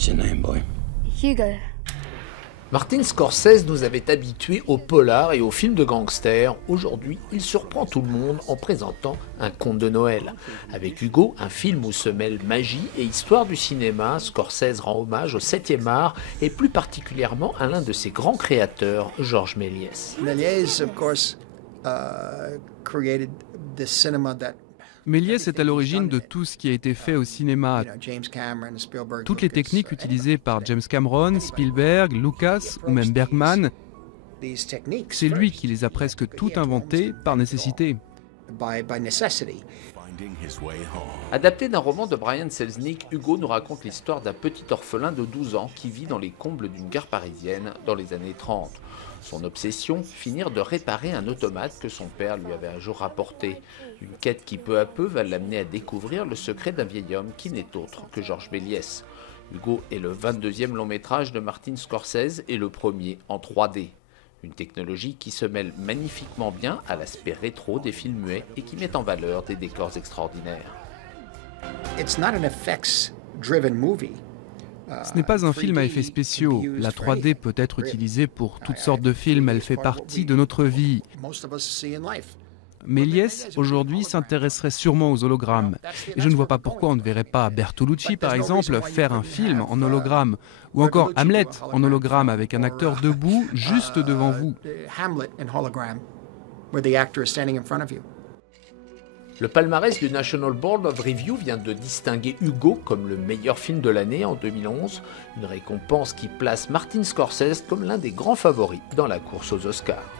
What's your name, boy? Hugo. Martin Scorsese nous avait habitués au polar et aux films de gangsters. Aujourd'hui, il surprend tout le monde en présentant un conte de Noël. Avec Hugo, un film où se mêlent magie et histoire du cinéma, Scorsese rend hommage au 7e art et plus particulièrement à l'un de ses grands créateurs, Georges Méliès. Méliès, of course, created the cinema that Méliès est à l'origine de tout ce qui a été fait au cinéma. Toutes les techniques utilisées par James Cameron, Spielberg, Lucas ou même Bergman, c'est lui qui les a presque toutes inventées par nécessité. Adapté d'un roman de Brian Selznick, Hugo nous raconte l'histoire d'un petit orphelin de 12 ans qui vit dans les combles d'une gare parisienne dans les années 30. Son obsession, finir de réparer un automate que son père lui avait un jour rapporté. Une quête qui peu à peu va l'amener à découvrir le secret d'un vieil homme qui n'est autre que Georges Méliès. Hugo est le 22e long métrage de Martin Scorsese et le premier en 3D. Une technologie qui se mêle magnifiquement bien à l'aspect rétro des films muets et qui met en valeur des décors extraordinaires. Ce n'est pas un film à effets spéciaux. La 3D peut être utilisée pour toutes sortes de films, elle fait partie de notre vie. Méliès, aujourd'hui, s'intéresserait sûrement aux hologrammes. Et je ne vois pas pourquoi on ne verrait pas Bertolucci, par exemple, faire un film en hologramme. Ou encore Hamlet en hologramme avec un acteur debout juste devant vous. Le palmarès du National Board of Review vient de distinguer Hugo comme le meilleur film de l'année en 2011, une récompense qui place Martin Scorsese comme l'un des grands favoris dans la course aux Oscars.